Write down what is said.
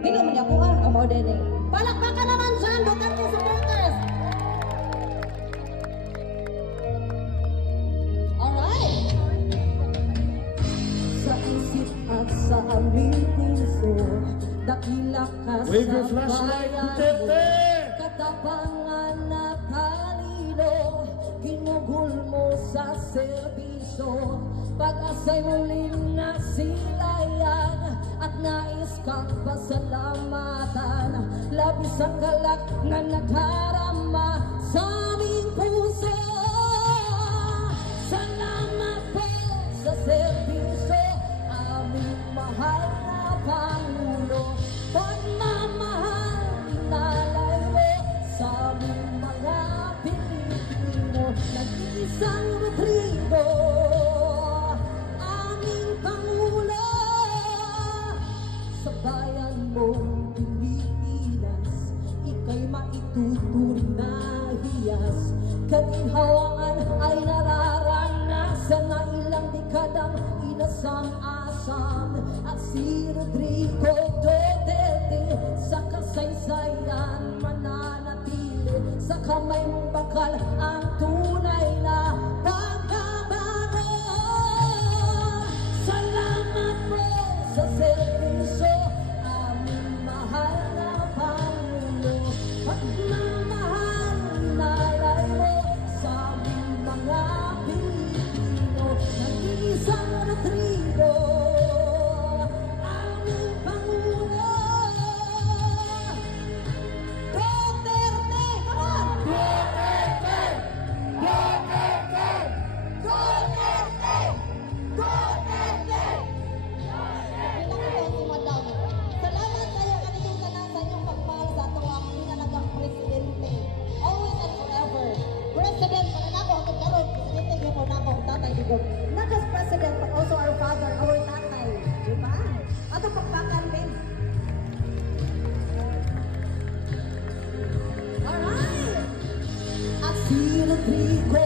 Dili man ako ang mao din. Palakpakan naman sa Duterte supporters. Alright. Sa isip at sa aming puso, dakila ka sa bayan mo. Katapangan na talino, ginugol mo sa serbisyo. Pag-asay muling nasilayan at nais kang pasalamatan. Labis ang galak na nagharama sa aming puso. Salamat po sa serbisyo, aming mahal na Pangulo. Pagmamahal inalay mo sa aming mga Pilipino. Nag-iisang Rodrigo, bayan mong Pilipinas, ika'y maituturing na hiyas. Kaginhawaan ay nararanasan na ilang dekadang inasam-asam. At si Rodrigo Duterte sa kasaysayan mananatili. Sa kamay mong bakal ang tunay na pagbabago. Salamat po sa serbisyo, aming mahal na Pangulo. Pagmamahal inalay mo sa aming mga Pilipino. Nag-iisang Rodrigo, aming Pangulo. Duterte! Come on! Duterte! Duterte! Duterte! Duterte! Salamat kayo kanitong tanan sa inyong pagmahal sa ato ang pinalagang presidente. Always and forever. President, mananako ang karon, presidente niyo po na akong tatay Digong. Not just president, but also our father, our tatay. Diba? Ato pagpakan din. Alright! At si Rodrigo